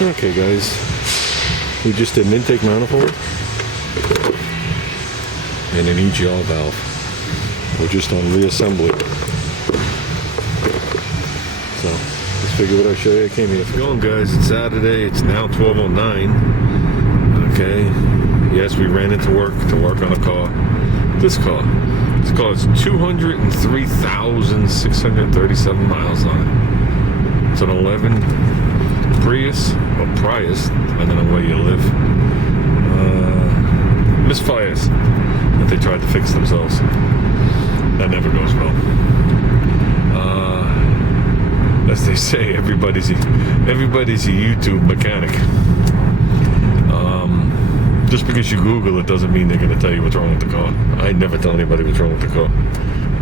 Okay guys, we just did an intake manifold and an EGR valve. We're just on reassembly. So let's figure what I show you. I came here. How's it going guys? It's Saturday, it's now 12:09. Okay. Yes, we ran into work to work on a car. This car has 203,637 miles on it. It's an 11 Prius, or Prius, depending on where you live. Misfires that they tried to fix themselves. That never goes well. As they say, everybody's a YouTube mechanic. Just because you Google it doesn't mean they're going to tell you what's wrong with the car. I never tell anybody what's wrong with the car.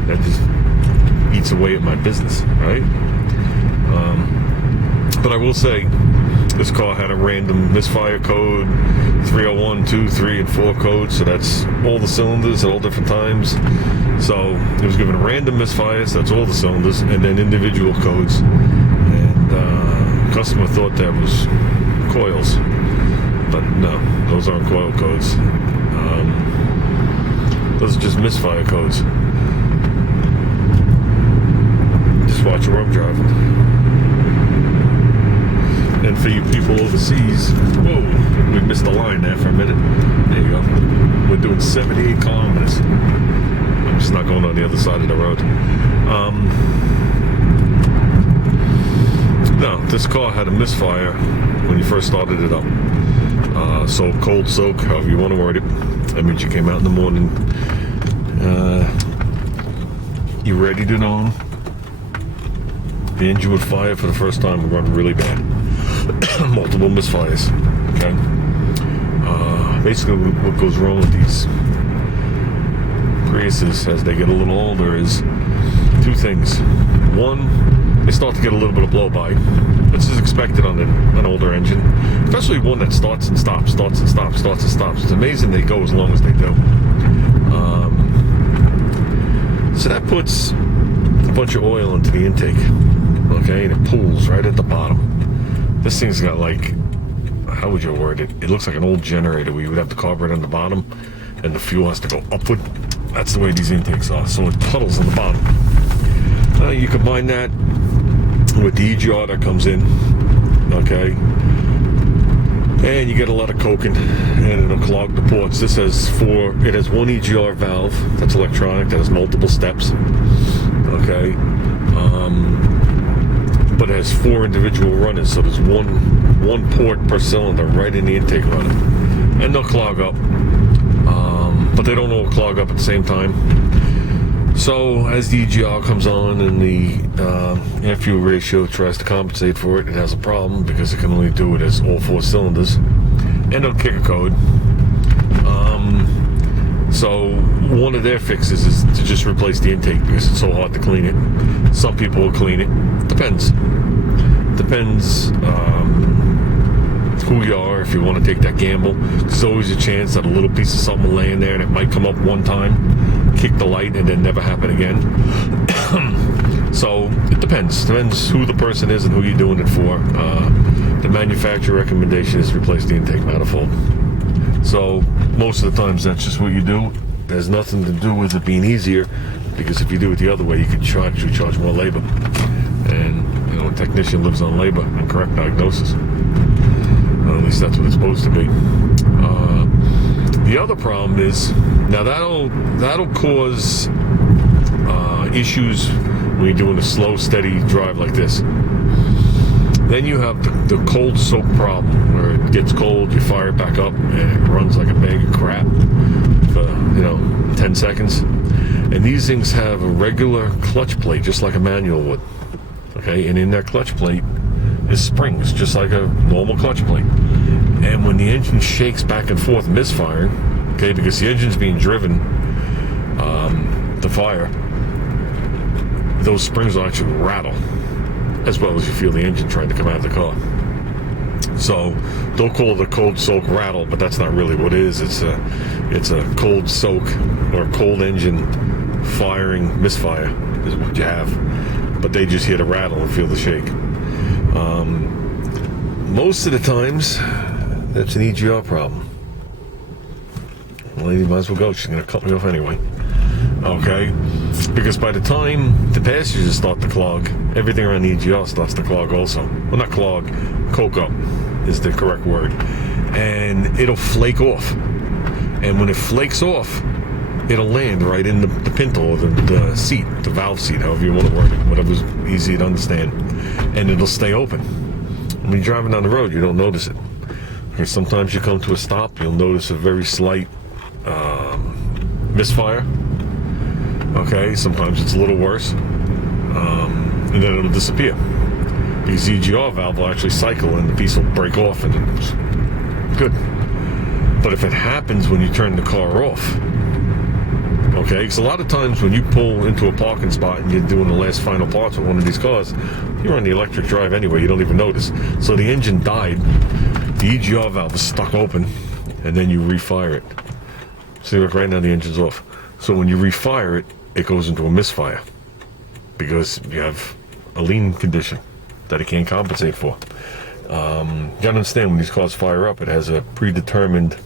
That just eats away at my business, right? But I will say, this car had a random misfire code, 301, 2, 3, and 4 codes, so that's all the cylinders at all different times. So it was given random misfires, that's all the cylinders, and then individual codes. And customer thought that was coils, but no, those aren't coil codes. Those are just misfire codes. Just watch where I'm driving. And for you people overseas, whoa, we missed the line there for a minute. There you go. We're doing 78 kilometers. I'm just not going on the other side of the road. No, this car had a misfire when you first started it up. So cold soak, however you want to word it. That means you came out in the morning. You ready to know the engine would fire for the first time and run really bad. Multiple misfires. Okay. Basically, what goes wrong with these Priuses as they get a little older is two things. One, they start to get a little bit of blow by. This is expected on an older engine, especially one that starts and stops, starts and stops, starts and stops. It's amazing they go as long as they do. So that puts a bunch of oil into the intake. Okay, and it pools right at the bottom. This thing's got like, how would you word it? It looks like an old generator where you would have the carburetor on the bottom and the fuel has to go upward. That's the way these intakes are. So it puddles on the bottom. You combine that with the EGR that comes in, okay, and you get a lot of coking and it'll clog the ports. It has one EGR valve that's electronic that has multiple steps, okay. But it has 4 individual runners, so there's one port per cylinder right in the intake runner, and they'll clog up, but they don't all clog up at the same time. So as the EGR comes on and the air fuel ratio tries to compensate for it, it has a problem because it can only do it as all 4 cylinders, and it'll kick a code. So one of their fixes is to just replace the intake because it's so hard to clean it. Some people will clean it. Depends who you are, if you want to take that gamble. There's always a chance that a little piece of something will lay in there and it might come up one time, kick the light, and then never happen again. So it depends who the person is and who you're doing it for. The manufacturer recommendation is to replace the intake manifold. So most of the times that's just what you do. There's nothing to do with it being easier, because if you do it the other way, you could charge more labor, and a technician lives on labor and correct diagnosis. At least that's what it's supposed to be. The other problem is, now that'll cause issues when you're doing a slow, steady drive like this. Then you have the cold soak problem, where it gets cold, you fire it back up, and it runs like a bag of crap for 10 seconds. And these things have a regular clutch plate, just like a manual would. Okay, and in that clutch plate is springs, just like a normal clutch plate. And when the engine shakes back and forth, misfiring, okay, because the engine's being driven to fire, those springs will actually rattle, as well as you feel the engine trying to come out of the car. So they'll call it a cold soak rattle, but that's not really what it is. It's a cold soak or cold engine firing misfire is what you have. But they just hear the rattle and feel the shake. most of the times, that's an EGR problem. The lady might as well go. She's going to cut me off anyway. Okay? Because by the time the passages start to clog, everything around the EGR starts to clog also. Well, not clog, coke up is the correct word. And it'll flake off. And when it flakes off, it'll land right in the pintle or the seat, the valve seat, however you want to word it, whatever's easy to understand. And it'll stay open. When you're driving down the road, you don't notice it. Because sometimes you come to a stop, you'll notice a very slight misfire. Okay, sometimes it's a little worse. And then it'll disappear. Because the EGR valve will actually cycle and the piece will break off and it's good. But if it happens when you turn the car off, okay, because a lot of times when you pull into a parking spot and you're doing the last final parts with one of these cars, you're on the electric drive anyway, you don't even notice. So the engine died, the EGR valve is stuck open, and then you refire it. See, look, right now the engine's off. So when you refire it, it goes into a misfire because you have a lean condition that it can't compensate for. You gotta understand, when these cars fire up, it has a predetermined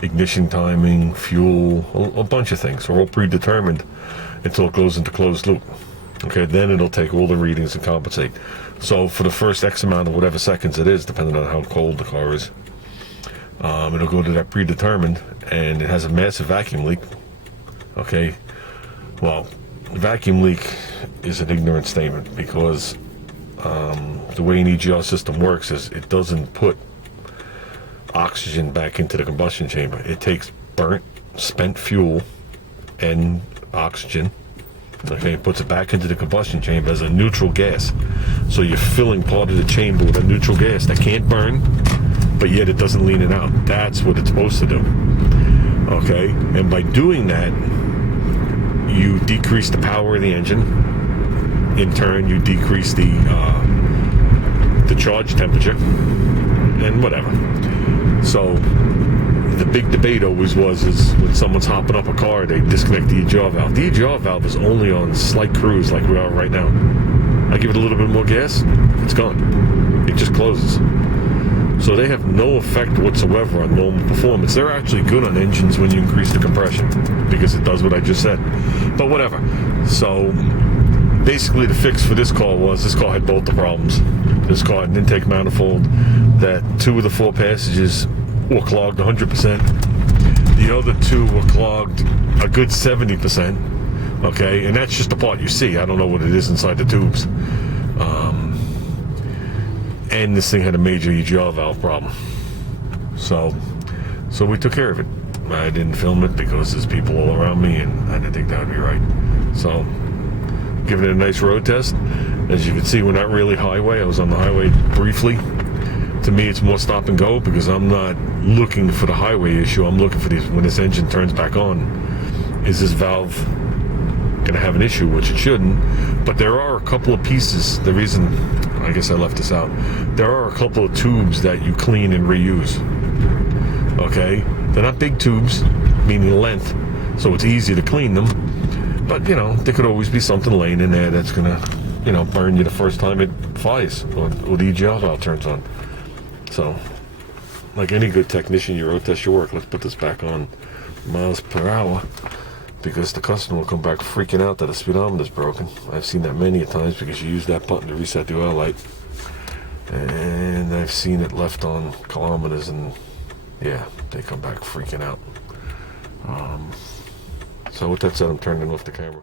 ignition timing, fuel, a bunch of things are all predetermined until it goes into closed loop. Okay, then it'll take all the readings and compensate. So for the first X amount of whatever seconds it is, depending on how cold the car is, it'll go to that predetermined, and it has a massive vacuum leak. Okay, well, vacuum leak is an ignorant statement because the way an EGR system works is it doesn't put oxygen back into the combustion chamber. It takes burnt, spent fuel and oxygen, okay, and puts it back into the combustion chamber as a neutral gas. So you're filling part of the chamber with a neutral gas that can't burn, but yet it doesn't lean it out. That's what it's supposed to do. Okay, and by doing that, you decrease the power of the engine. In turn, you decrease the charge temperature and whatever. So the big debate always is when someone's hopping up a car, they disconnect the EGR valve. The EGR valve is only on slight cruise like we are right now. I give it a little bit more gas, it's gone. It just closes. So they have no effect whatsoever on normal performance. They're actually good on engines when you increase the compression because it does what I just said. But whatever. So basically the fix for this car had both the problems. This car had an intake manifold that 2 of the 4 passages were clogged 100%. The other 2 were clogged a good 70%. Okay, and that's just the part you see. I don't know what it is inside the tubes. And this thing had a major EGR valve problem. So we took care of it. I didn't film it because there's people all around me and I didn't think that would be right. So, giving it a nice road test. As you can see, we're not really highway. I was on the highway briefly. To me, it's more stop and go because I'm not looking for the highway issue. I'm looking for these. When this engine turns back on, is this valve going to have an issue, which it shouldn't. But there are a couple of pieces. The reason, I guess I left this out, there are a couple of tubes that you clean and reuse. Okay? They're not big tubes, meaning length, so it's easy to clean them. But, you know, there could always be something laying in there that's going to, you know, burn you the first time it fires or the EGR valve turns on. So, like any good technician, you road test your work. Let's put this back on miles per hour because the customer will come back freaking out that the speedometer's broken. I've seen that many a times because you use that button to reset the oil light. And I've seen it left on kilometers and, yeah, they come back freaking out. So with that said, I'm turning off the camera.